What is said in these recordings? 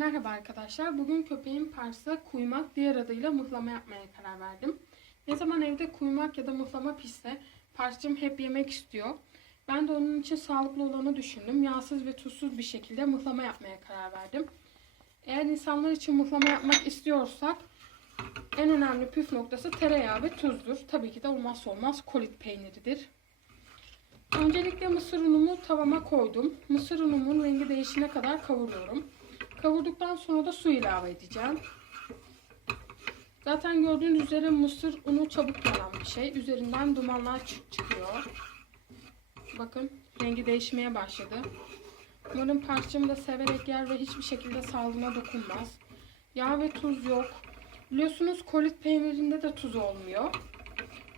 Merhaba arkadaşlar. Bugün köpeğin parsa kuymak diğer adıyla mıhlama yapmaya karar verdim. Ne zaman evde kuymak ya da mıhlama pişse parçam hep yemek istiyor. Ben de onun için sağlıklı olanı düşündüm. Yağsız ve tuzsuz bir şekilde mıhlama yapmaya karar verdim. Eğer insanlar için mıhlama yapmak istiyorsak en önemli püf noktası tereyağı ve tuzdur. Tabii ki de olmazsa olmaz kolit peyniridir. Öncelikle mısır unumu tavama koydum. Mısır unumun rengi değişene kadar kavuruyorum. Kavurduktan sonra da su ilave edeceğim. Zaten gördüğünüz üzere mısır unu çabuk yanan bir şey. Üzerinden dumanlar çık- çıkıyor. Bakın rengi değişmeye başladı. Umarım parçamı da severek yer ve hiçbir şekilde sağlığına dokunmaz. Yağ ve tuz yok. Biliyorsunuz kolit peynirinde de tuz olmuyor.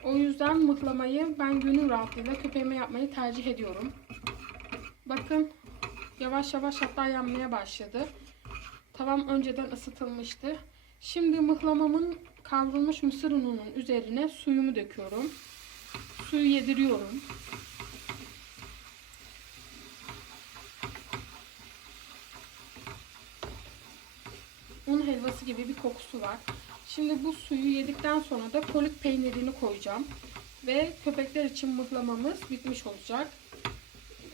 O yüzden mıhlamayı ben gönül rahatlığıyla köpeğime yapmayı tercih ediyorum. Bakın yavaş yavaş hatta yanmaya başladı. Tavam önceden ısıtılmıştı. Şimdi mıhlamamın kavrulmuş mısır ununun üzerine suyumu döküyorum. Suyu yediriyorum. Un helvası gibi bir kokusu var. Şimdi bu suyu yedikten sonra da kolit peynirini koyacağım. Ve köpekler için mıhlamamız bitmiş olacak.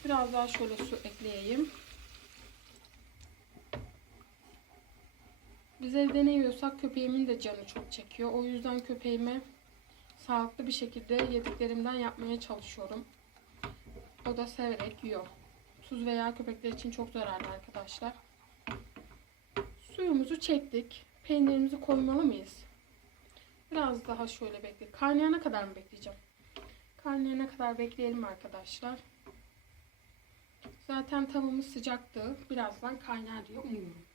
Biraz daha şöyle su ekleyeyim. Biz evde ne yiyorsak köpeğimin de canı çok çekiyor. O yüzden köpeğime sağlıklı bir şekilde yediklerimden yapmaya çalışıyorum. O da severek yiyor. Tuz veya köpekler için çok zararlı arkadaşlar. Suyumuzu çektik. Peynirimizi koymalı mıyız? Biraz daha şöyle bekle. Kaynayana kadar mı bekleyeceğim? Kaynayana kadar bekleyelim arkadaşlar. Zaten tavamız sıcaktı. Birazdan kaynar diye umuyorum.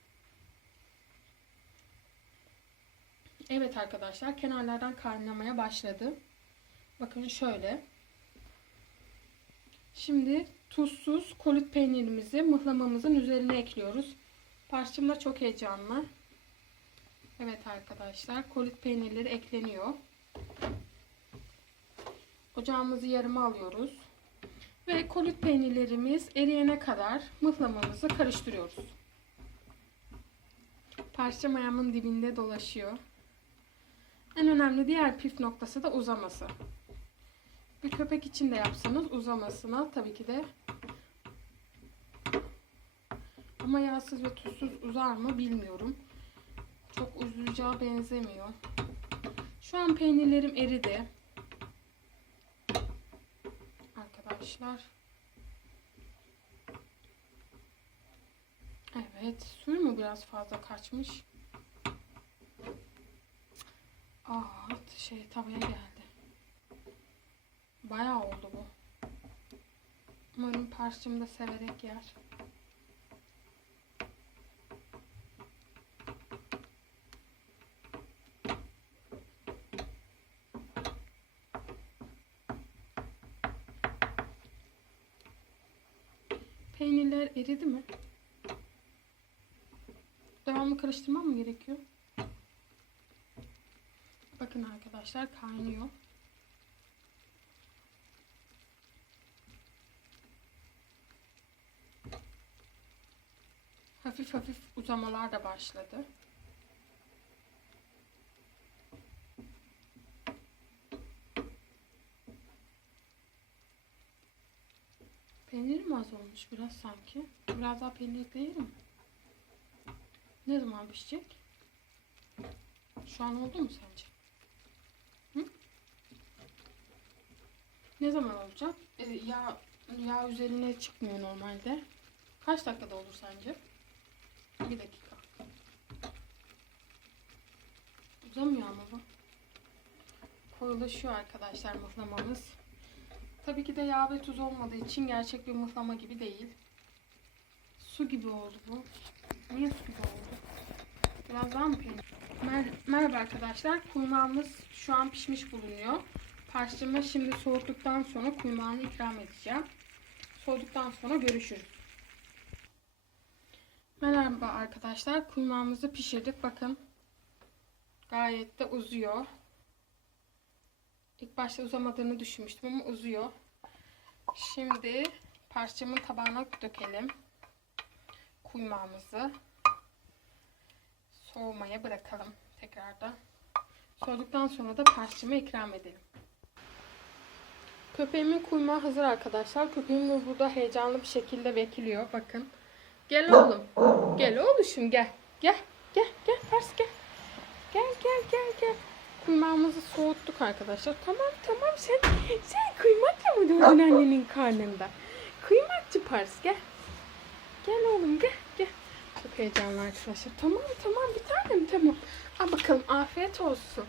Evet arkadaşlar kenarlardan kaynamaya başladı. Bakın şöyle. Şimdi tuzsuz kolit peynirimizi mıhlamamızın üzerine ekliyoruz. Parçam da çok heyecanlı. Evet arkadaşlar kolit peynirleri ekleniyor. Ocağımızı yarıma alıyoruz. Ve kolit peynirlerimiz eriyene kadar mıhlamamızı karıştırıyoruz. Parçam ayağımın dibinde dolaşıyor. En önemli diğer püf noktası da uzaması. Bir köpek için de yapsanız uzamasına tabii ki de ama yağsız ve tuzsuz uzar mı bilmiyorum. Çok uzayacağı benzemiyor. Şu an peynirlerim eridi. Arkadaşlar. Evet. Suyu mu biraz fazla kaçmış? Aa, şey tavaya geldi. Bayağı oldu bu. Umarım parçamı da severek yer. Peynirler eridi mi? Devamlı karıştırmam mı gerekiyor? Bakın arkadaşlar kaynıyor. Hafif hafif uzamalar da başladı. Peynirim az olmuş biraz sanki. Biraz daha peynir ekleyelim. Ne zaman pişecek? Şu an oldu mu sence? Ne zaman olacak? Ee, yağ, yağ üzerine çıkmıyor normalde. Kaç dakikada olur sence? Bir dakika. Uzamıyor ama bu. Koyulaşıyor arkadaşlar mıhlamamız. Tabii ki de yağ ve tuz olmadığı için gerçek bir mıhlama gibi değil. Su gibi oldu bu. Niye su gibi oldu? Biraz daha mı peynir? Mer Merhaba arkadaşlar. Kuymağımız şu an pişmiş bulunuyor. Parçamı şimdi soğuttuktan sonra kuymağını ikram edeceğim. Soğuduktan sonra görüşürüz. Merhaba arkadaşlar. Kuymağımızı pişirdik. Bakın. Gayet de uzuyor. İlk başta uzamadığını düşünmüştüm ama uzuyor. Şimdi parçamın tabağına dökelim. Kuymağımızı. soğumaya bırakalım tekrardan. Soğuduktan sonra da parçamı ikram edelim. Köpeğimin kuymağı hazır arkadaşlar. Köpeğim de burada heyecanlı bir şekilde bekliyor. Bakın. Gel oğlum. Gel oğluşum gel. Gel. Gel. Gel. Pars gel. Gel gel gel gel. Kuymağımızı soğuttuk arkadaşlar. Tamam tamam sen sen kuymakla mı doğdun annenin karnında? Kıymakçı Pars gel. Gel oğlum gel gel. Çok heyecanlı arkadaşlar. Tamam tamam bir tanem tamam. Al bakalım afiyet olsun.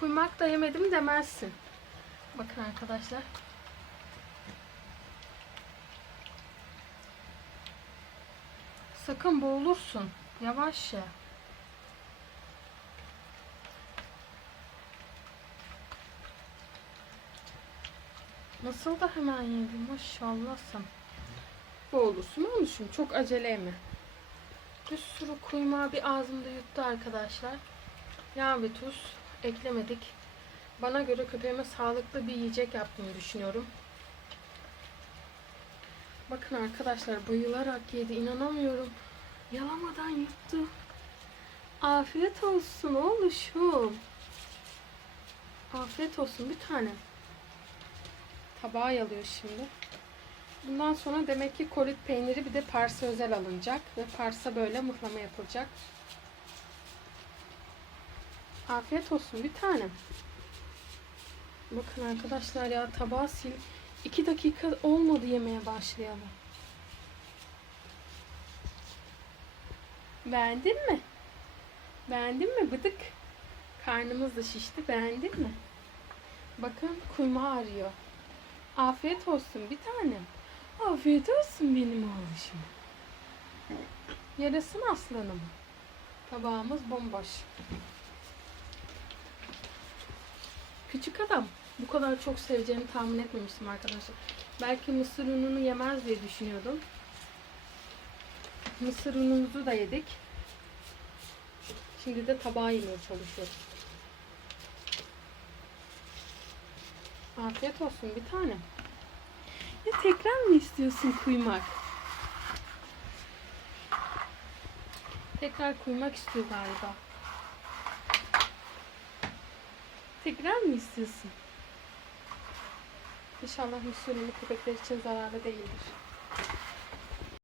Kuymak da yemedim demezsin. Bakın arkadaşlar. Sakın boğulursun. Yavaş ye. Nasıl da hemen yedin maşallah sen. Boğulursun olmuşum. Çok acele yeme. Bir sürü kuymağı bir ağzımda yuttu arkadaşlar. Yağ ve tuz eklemedik. Bana göre köpeğime sağlıklı bir yiyecek yaptığımı düşünüyorum. Bakın arkadaşlar bayılarak yedi. inanamıyorum. Yalamadan yuttu. Afiyet olsun oğluşum. Afiyet olsun bir tane. Tabağa yalıyor şimdi. Bundan sonra demek ki kolit peyniri bir de parsa özel alınacak. Ve parsa böyle mıhlama yapılacak. Afiyet olsun bir tanem. Bakın arkadaşlar ya tabağı sil. 2 dakika olmadı yemeye başlayalım. Beğendin mi? Beğendin mi bıdık? Karnımız da şişti. Beğendin mi? Bakın kuymağı arıyor. Afiyet olsun bir tanem. Afiyet olsun benim oğluşum. Yarasın aslanım. Tabağımız bomboş. Küçük adam. Bu kadar çok seveceğini tahmin etmemiştim arkadaşlar. Belki mısır ununu yemez diye düşünüyordum. Mısır unumuzu da yedik. Şimdi de tabağa yemeye çalışıyoruz. Afiyet olsun bir tane. Ya tekrar mı istiyorsun kuymak? Tekrar kuymak istiyor galiba. Tekrar mı istiyorsun? İnşallah unu köpekler için zararlı değildir.